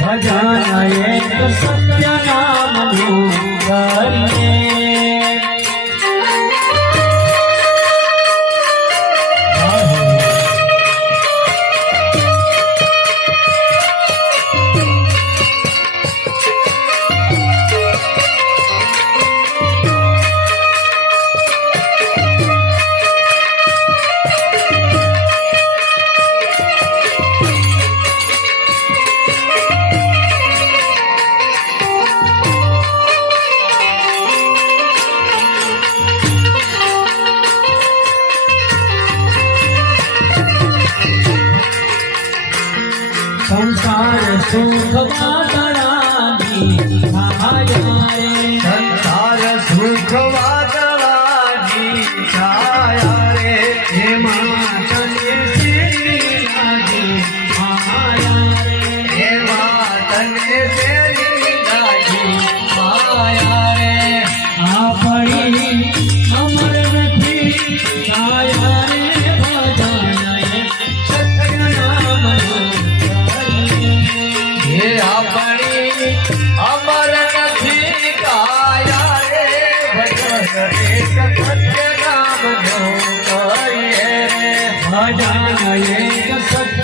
ભજન સત્ય નામ સુખ વાદળાની છાયા રે સંસાર સુખ વાદળાની છાયા રે એમાં તને શેરી લાગી માયા રે એમાં તને ભજન એક સત્ય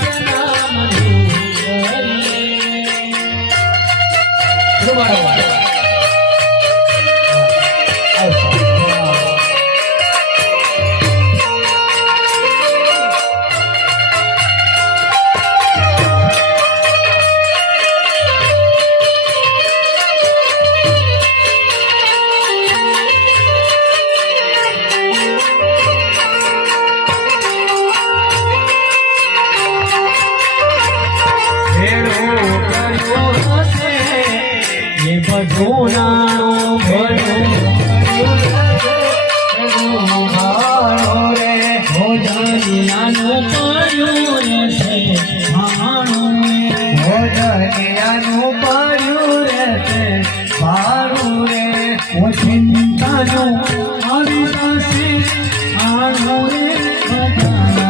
એ બધું નાણું ભેળું કર્યું ભાણો રે રહેશે ભાણું રે ભોજનિયાનું પડ્યું રે જશે આનું રે કરીએ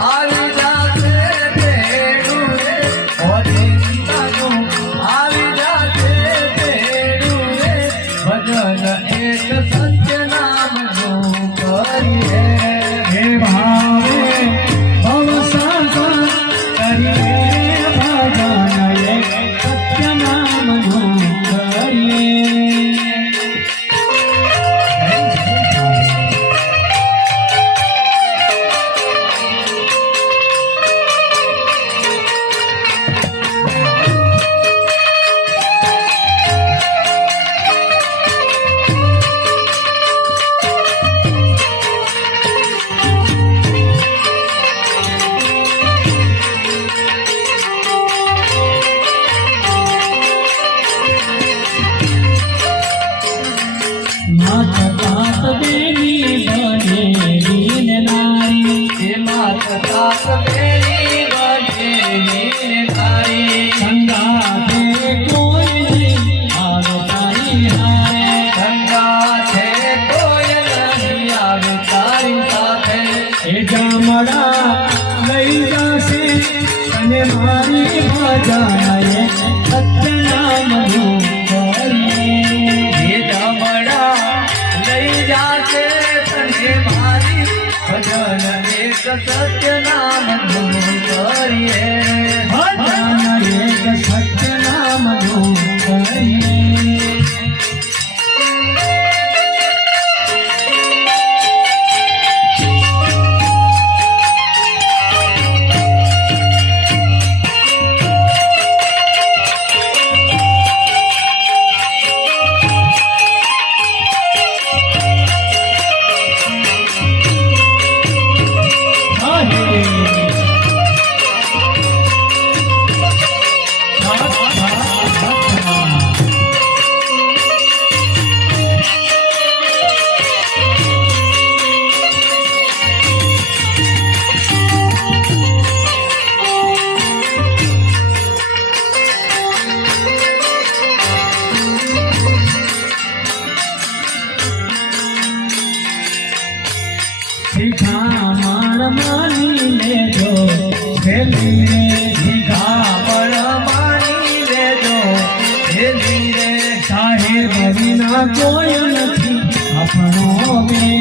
આવી એક સત્ય નામ કરીએ હે ભાવે જામડા લઈ જશે અને મારી ભજાએ એક શિખામણ માની લેજો હેલીને શિખામણ માની લેજો હેલીને સાહેબ વિના કોઈ નથી આપણો મેં